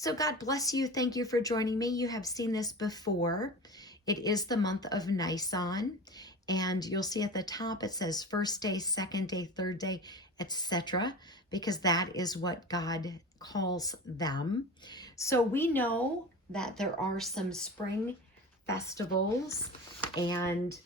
So God bless you. Thank you for joining me. You have seen this before. It is the month of Nisan, and you'll see at the top it says first day, second day, third day, etc., because that is what God calls them. So we know that there are some spring festivals, and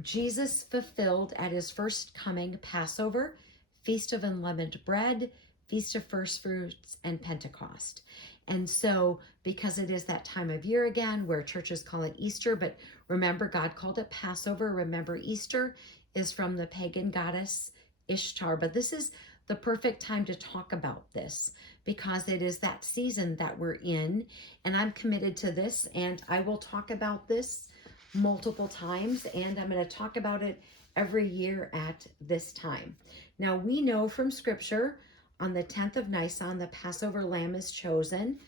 Jesus fulfilled at his first coming Passover, Feast of Unleavened Bread, Feast of First Fruits, and Pentecost. And so, because it is that time of year again where churches call it Easter, but remember, God called it Passover. Remember, Easter is from the pagan goddess Ishtar. But this is the perfect time to talk about this because it is that season that we're in. And I'm committed to this, and I will talk about this multiple times, and I'm going to talk about it every year at this time. Now, we know from scripture on the 10th of Nisan, the Passover lamb is chosen.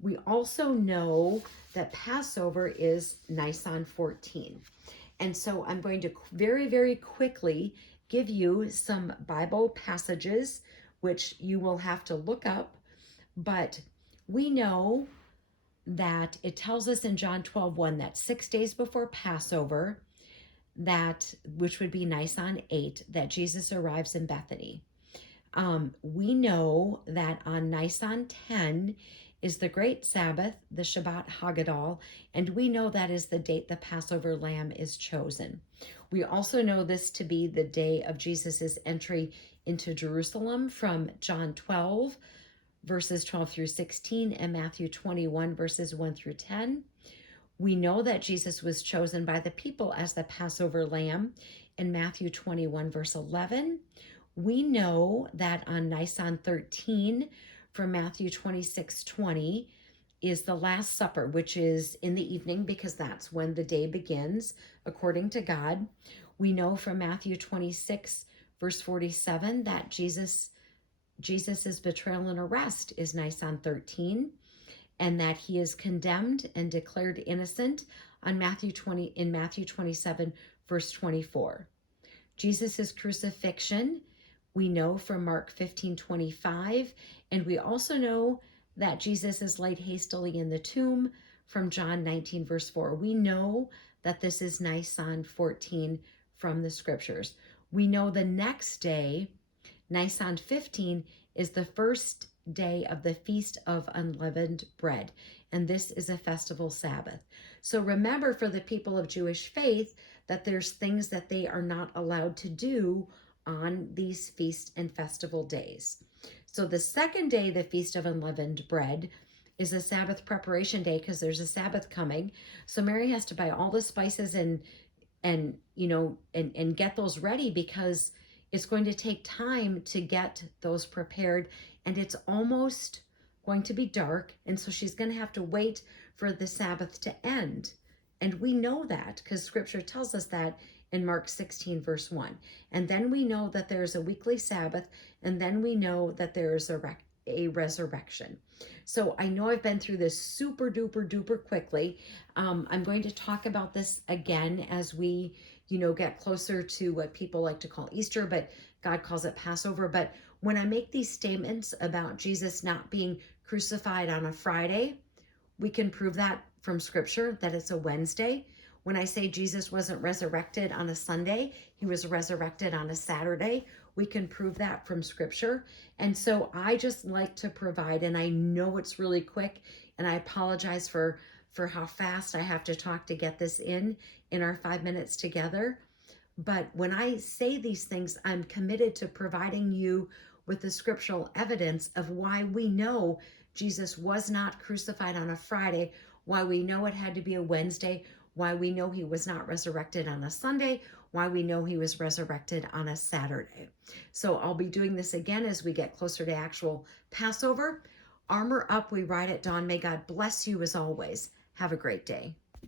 We also know that Passover is Nisan 14. And so I'm going to very, very quickly give you some Bible passages, which you will have to look up. But we know that it tells us in John 12:1 that 6 days before Passover, that which would be Nisan 8, that Jesus arrives in Bethany. We know that on Nisan 10 is the great Sabbath, the Shabbat Haggadol, and we know that is the date the Passover lamb is chosen. We also know this to be the day of Jesus's entry into Jerusalem from John 12, verses 12 through 16, and Matthew 21, verses 1 through 10. We know that Jesus was chosen by the people as the Passover lamb in Matthew 21, verse 11. We know that on Nisan 13, from Matthew 26:20, is the Last Supper, which is in the evening because that's when the day begins, according to God. We know from Matthew 26, verse 47, that Jesus's betrayal and arrest is Nisan 13, and that he is condemned and declared innocent in Matthew 27, verse 24. Jesus's crucifixion, we know from Mark 15:25, and we also know that Jesus is laid hastily in the tomb from John 19, verse 4. We know that this is Nisan 14 from the scriptures. We know the next day, Nisan 15, is the first day of the Feast of Unleavened Bread, and this is a festival Sabbath. So remember, for the people of Jewish faith, that there's things that they are not allowed to do on these feast and festival days. So the second day, the Feast of Unleavened Bread, is a Sabbath preparation day because there's a Sabbath coming. So Mary has to buy all the spices and get those ready because it's going to take time to get those prepared, and it's almost going to be dark, and so she's going to have to wait for the Sabbath to end. And we know that because scripture tells us that in Mark 16, verse 1. And then we know that there's a weekly Sabbath, and then we know that there's a resurrection. So I know I've been through this super duper duper quickly. I'm going to talk about this again as we get closer to what people like to call Easter, but God calls it Passover. But when I make these statements about Jesus not being crucified on a Friday, we can prove that from scripture, that it's a Wednesday. When I say Jesus wasn't resurrected on a Sunday, he was resurrected on a Saturday, we can prove that from scripture. And so I just like to provide, and I know it's really quick, and I apologize for how fast I have to talk to get this in our 5 minutes together. But when I say these things, I'm committed to providing you with the scriptural evidence of why we know Jesus was not crucified on a Friday, why we know it had to be a Wednesday, why we know he was not resurrected on a Sunday, why we know he was resurrected on a Saturday. So I'll be doing this again as we get closer to actual Passover. Armor up, we ride at dawn. May God bless you as always. Have a great day.